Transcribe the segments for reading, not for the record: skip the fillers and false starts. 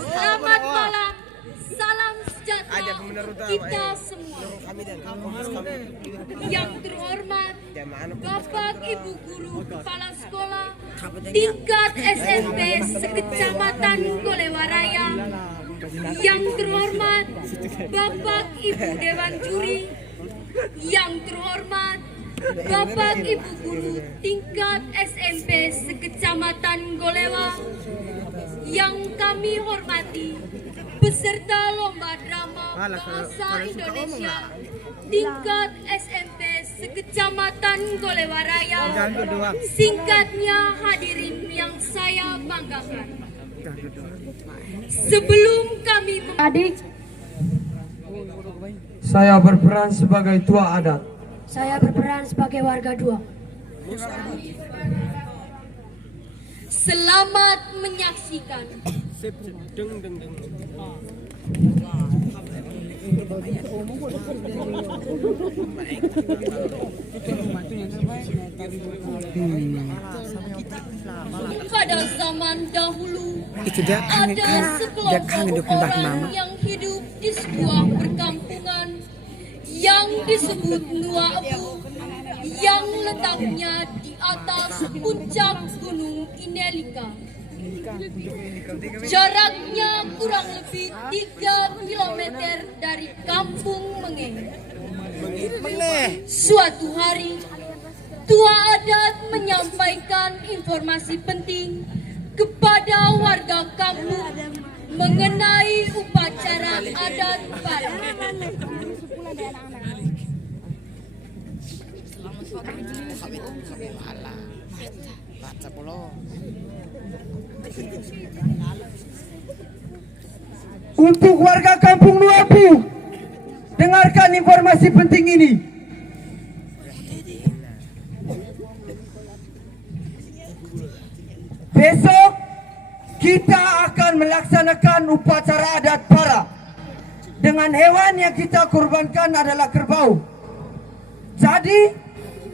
Selamat malam, salam sejahtera kita semua. Yang terhormat Bapak Ibu Guru Kepala Sekolah tingkat SMP sekecamatan Golewaraya, yang terhormat Bapak Ibu Dewan Juri, yang terhormat Bapak Ibu Guru tingkat SMP sekecamatan Golewa, yang kami hormati peserta lomba drama bahasa Indonesia tingkat SMP sekecamatan Golewaraya, singkatnya hadirin yang saya banggakan. Sebelum kami adik, saya berperan sebagai tua adat. saya berperan sebagai warga dua. Selamat menyaksikan. Pada zaman dahulu, ada sekelompok orang yang hidup di sebuah perkampungan yang disebut Nuabu, yang letaknya di atas puncak Gunung Inelika. Jaraknya kurang lebih 3 km dari kampung Menge. Suatu hari, tua adat menyampaikan informasi penting kepada warga kampung mengenai upacara adat baru. Untuk warga kampung Nuabu, dengarkan informasi penting ini. Besok kita akan melaksanakan upacara adat para. Dengan hewan yang kita korbankan adalah kerbau. Jadi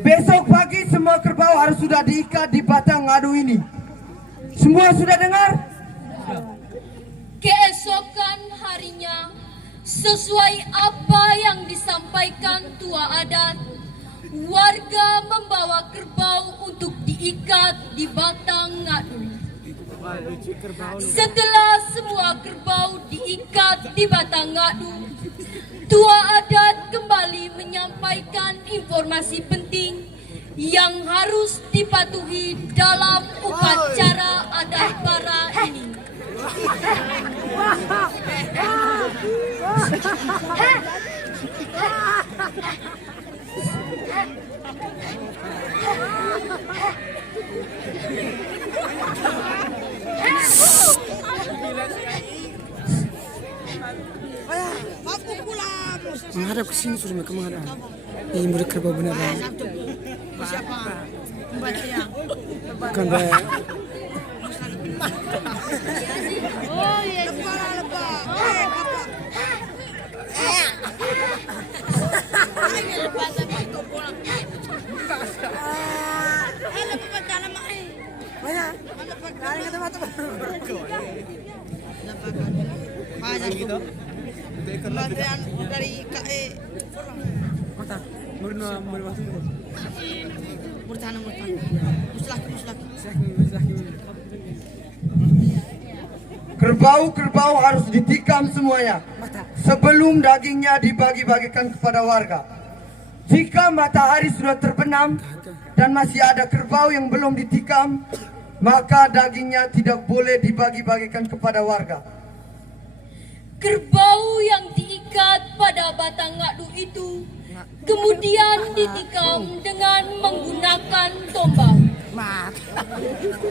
besok pagi semua kerbau harus sudah diikat di batang ngadu ini. Semua sudah dengar? Keesokan harinya, sesuai apa yang disampaikan tua adat, warga membawa kerbau untuk diikat di batang ngadu. Setelah semua kerbau diikat di batang ngadu, tua adat kembali menyampaikan informasi penting yang harus dipatuhi dalam upacara adat para ini. Menghadap ke sini sudah mereka menghadap. Ini murid kerbau beneran. Siapa? Bukan baik. Oh iya. Kepala lebah. Lepas sampai itu pulang. Lepas pacaran mah. Banyak. Kali kata batu. Banyak gitu. Kementerian dari KE Kota. Murno berbatu. Murtana. Muslaki. Kerbau harus ditikam semuanya sebelum dagingnya dibagi-bagikan kepada warga. Jika matahari sudah terbenam dan masih ada kerbau yang belum ditikam, maka dagingnya tidak boleh dibagi-bagikan kepada warga. Kerbau yang diikat pada batang ngadu itu kemudian ditikam dengan menggunakan tombak.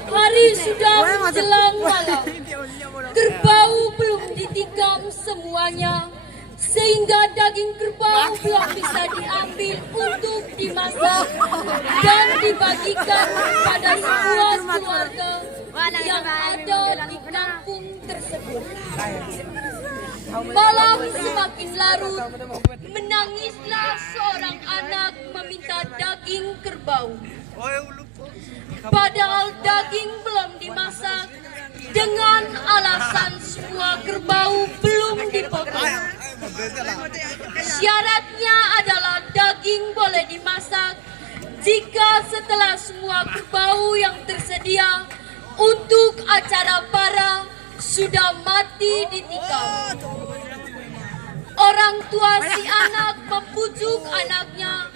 Hari sudah menjelang malam, kerbau belum ditikam semuanya, sehingga daging kerbau belum bisa diambil untuk dimasak dan dibagikan pada semua keluarga yang ada di kampung tersebut. Malam semakin larut, menangislah seorang anak meminta daging kerbau. Padahal daging belum dimasak dengan alasan semua kerbau belum dipotong. Syaratnya adalah daging boleh dimasak jika setelah semua kerbau yang tersedia untuk acara para sudah mati ditikam. Orang tua si anak membujuk anaknya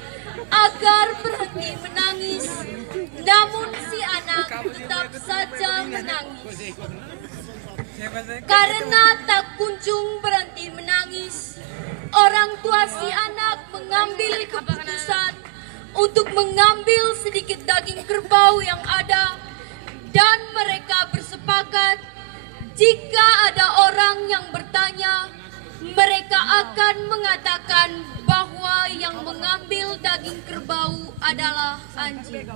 agar berhenti menangis, namun si anak tetap saja menangis. Karena tak kunjung berhenti menangis, orang tua si anak mengambil keputusan untuk mengambil sedikit daging kerbau yang ada, dan mereka bersepakat jika ada orang yang bertanya, mereka akan mengatakan bahwa yang mengambil daging kerbau adalah anjing.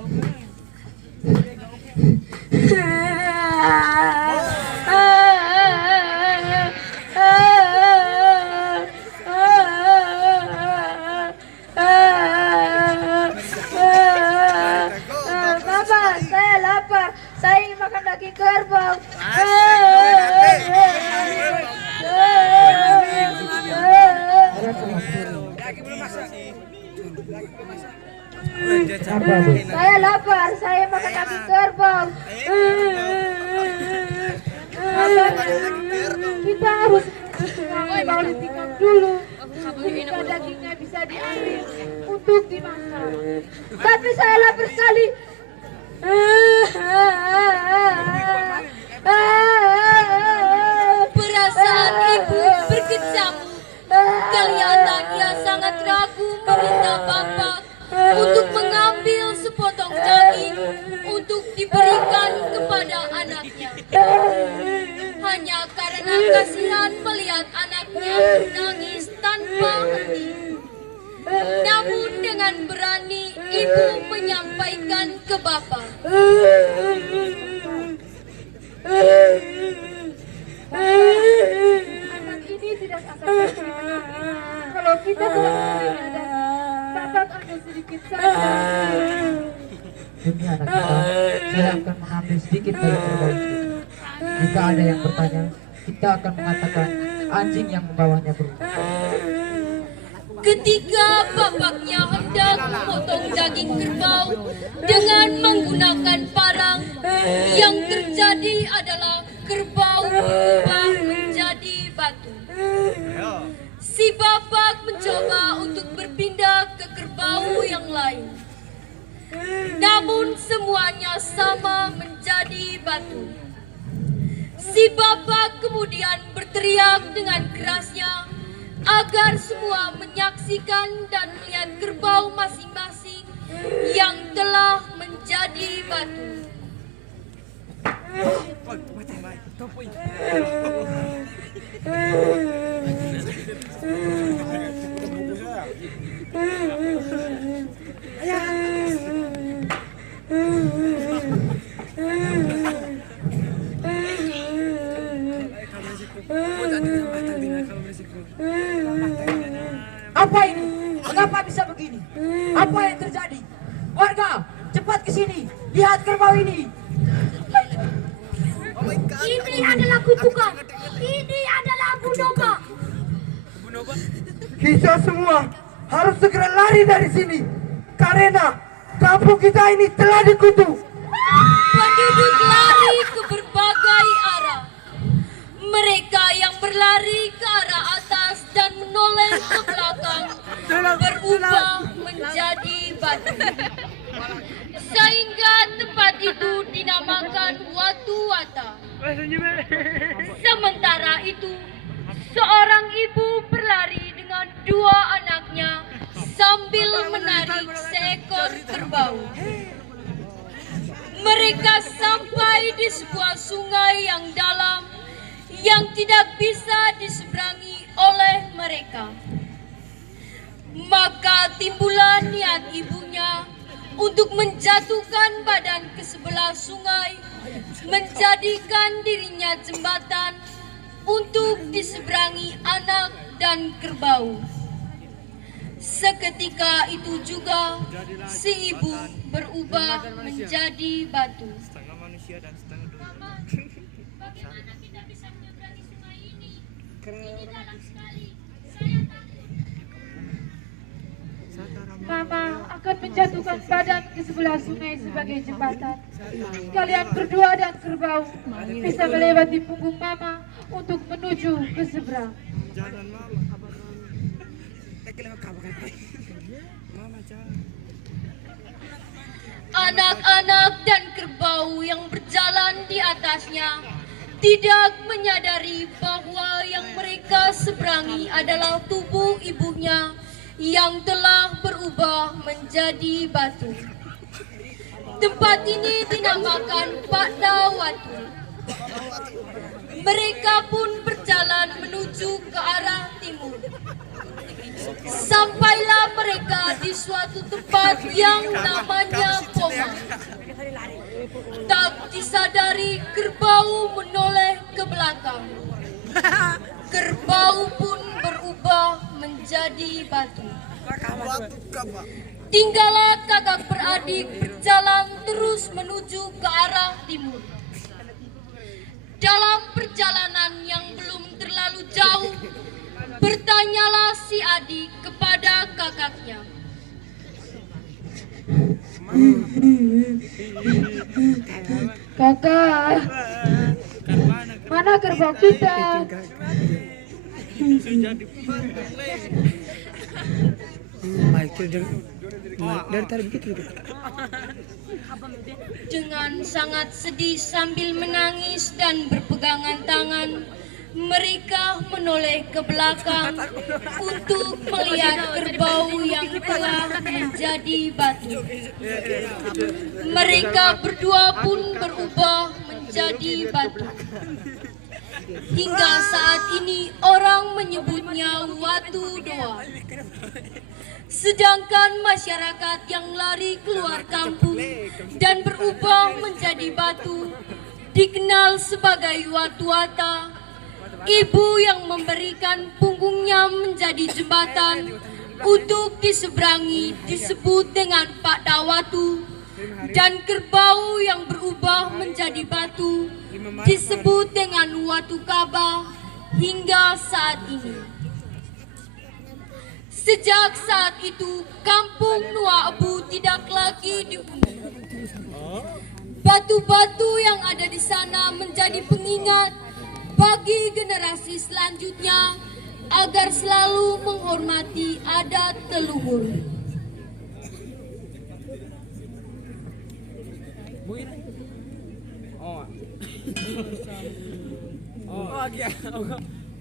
Bapak, saya lapar. Saya ingin makan daging kerbau. Saya lapar, saya makan daging kerbau. Kita harus mau ditikam dulu. Jika dagingnya bisa diambil untuk dimasak. Tapi saya lapar sekali. Perasaan ibu berkecamuk. Kelihatan ia sangat ragu meminta bapak untuk mengambil sepotong daging untuk diberikan kepada anaknya. Hanya karena kasihan melihat anaknya menangis tanpa henti. Namun dengan berani ibu menyampaikan ke bapak. Anak ini tidak akan terima. Kalau kita tidak memberinya dan bapak ambil sedikit saja. Demi anak kita, saya akan mengambil sedikit dari kerbau itu. Jika ada yang bertanya, kita akan mengatakan anjing yang membawanya berubah. Ketika bapaknya hendak memotong daging kerbau dengan menggunakan parang, yang terjadi adalah kerbau berubah menjadi batu. Si bapak mencoba untuk berpindah ke kerbau yang lain, namun semuanya sama menjadi batu. Si bapak kemudian berteriak dengan kerasnya agar semua menyaksikan dan melihat kerbau masing-masing yang telah menjadi batu. Apa ini? Mengapa bisa begini? Apa yang terjadi? Warga, cepat ke sini. Lihat kerbau ini. Ini adalah kutukan. Ini adalah Abu Noba. Kita semua harus segera lari dari sini karena kampung kita ini telah dikutuk. Penduduk lari ke berbagai arah. Mereka yang berlari ke arah atas dan menoleh ke belakang berubah menjadi batu. Sehingga tempat itu dinamakan Watu Wata. Sementara itu, seorang ibu berlari dengan dua anaknya sambil menarik seekor kerbau. Mereka sampai di sebuah sungai yang dalam yang tidak bisa diseberangi oleh mereka. Maka timbulan niat ibunya untuk menjatuhkan badan ke sebelah sungai, menjadikan dirinya jembatan untuk diseberangi anak dan kerbau. Seketika itu juga si ibu berubah menjadi batu. Bagaimana kita bisa menyeberangi sungai ini? Ini dalam sekali. Saya takut. Mama akan menjatuhkan badan ke sebelah sungai sebagai jembatan. Kalian berdua dan kerbau bisa melewati punggung Mama untuk menuju ke seberang. Anak-anak dan kerbau yang berjalan di atasnya tidak menyadari bahwa yang mereka seberangi adalah tubuh ibunya yang telah berubah menjadi batu. Tempat ini dinamakan Padawatu. Mereka pun berjalan menuju ke arah timur. Sampailah mereka di suatu tempat yang namanya Poma. Tak disadari kerbau menoleh ke belakang. Kerbau pun berubah menjadi batu. Tinggallah kakak beradik berjalan terus menuju ke arah timur. Dalam perjalanan yang belum terlalu jauh, bertanyalah si adik kepada kakaknya. Kakak, mana kerbau kita? Dari tadi begitu. Dengan sangat sedih sambil menangis dan berpegangan tangan, mereka menoleh ke belakang untuk melihat kerbau yang telah menjadi batu. Mereka berdua pun berubah menjadi batu. Hingga saat ini orang menyebutnya Watu Doa. Sedangkan masyarakat yang lari keluar kampung dan berubah menjadi batu dikenal sebagai Watuata. Ibu yang memberikan punggungnya menjadi jembatan untuk diseberangi disebut dengan Padawatu, dan kerbau yang berubah menjadi batu disebut dengan Watu Kaba hingga saat ini. Sejak saat itu, kampung Nuwa Ebu tidak lagi dihuni. Batu-batu yang ada di sana menjadi pengingat bagi generasi selanjutnya agar selalu menghormati adat leluhur.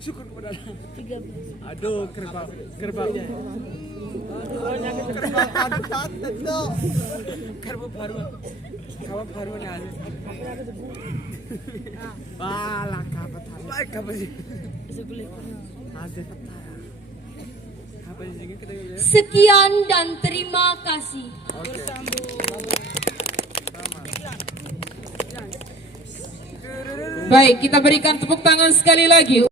Syukur kepada Allah. Aduh, kerbau. Kerbau baru. Kawan baru nih. Balah kapat. Baik kapat sih. Sekian dan terima kasih. Baik, kita berikan tepuk tangan sekali lagi.